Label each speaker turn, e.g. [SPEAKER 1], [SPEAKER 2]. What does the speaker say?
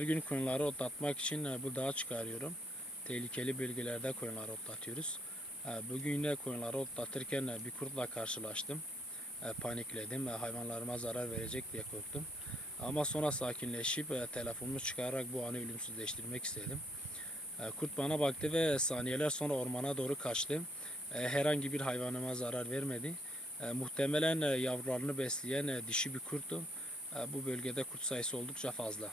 [SPEAKER 1] Her gün koyunları otlatmak için e, bu dağa çıkarıyorum. Tehlikeli bölgelerde koyunları otlatıyoruz. E, bugün yine koyunları otlatırken e, bir kurtla karşılaştım. Panikledim. ve Hayvanlarıma zarar verecek diye korktum. Ama sonra sakinleşip telefonumu çıkararak bu anı ölümsüzleştirmek istedim. Kurt bana baktı ve saniyeler sonra ormana doğru kaçtı. Herhangi bir hayvanıma zarar vermedi. Muhtemelen yavrularını besleyen dişi bir kurttu. Bu bölgede kurt sayısı oldukça fazla.